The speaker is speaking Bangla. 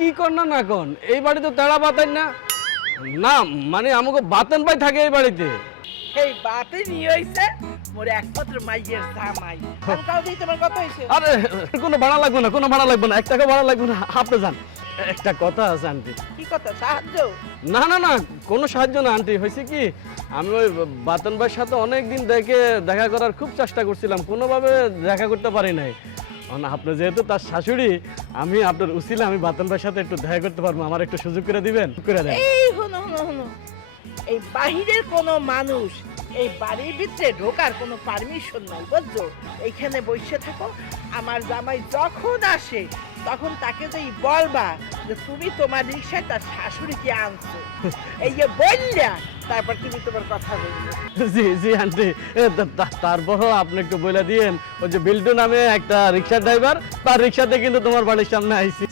কি কর না না কোন এই বাড়িতে তেড়া বাতাই না না মানে আমাকে বাতেন ভাই থাকে এই বাড়িতে এই বাতে নিয়ে হইছে মোর একমাত্র মাইয়ের জামাই আমি কাউ দিই তোমার কত হইছে আরে কোনো ভাড়া লাগবে না কোনো ভাড়া লাগবে না 1 টাকা ভাড়া লাগবে না আপনি যান একটা কথা আছে আন্টি কি কথা সাহায্য না না না কোনো সাহায্য না আন্টি হয়েছে কি আমি ওই বাতন ভাইয়ের সাথে অনেক দিন দেখা করার খুব চেষ্টা করছিলাম কোনোভাবে দেখা করতে পারি নাই আপনি যেহেতু তার শাশুড়ি আমি আপনার উসিলে আমি বাতন ভাইয়ের সাথে একটু দেখা করতে পারবো আমার একটু সুযোগ করে দিবেন করে দেন এই হনো এই বাহিরের কোনো মানুষ এই বাড়ির ভিতরে ঢোকার কোনো পারমিশন নাই বুঝছো এইখানে বসে থাকো আমার জামাই যখন আসে তখন তাকে যেই বলবা যে তুমি তোমার রিক্সায় তার শাশুড়িকে আনছো এই যে বললা তারপর তুমি তোমার কথা বলবে জি জি আন্টি তারপরও আপনি একটু বলে দিয়েন ওই যে বিল্টু নামে একটা রিক্সা ড্রাইভার তার রিক্সাতে কিন্তু তোমার বাড়ির সামনে আইছি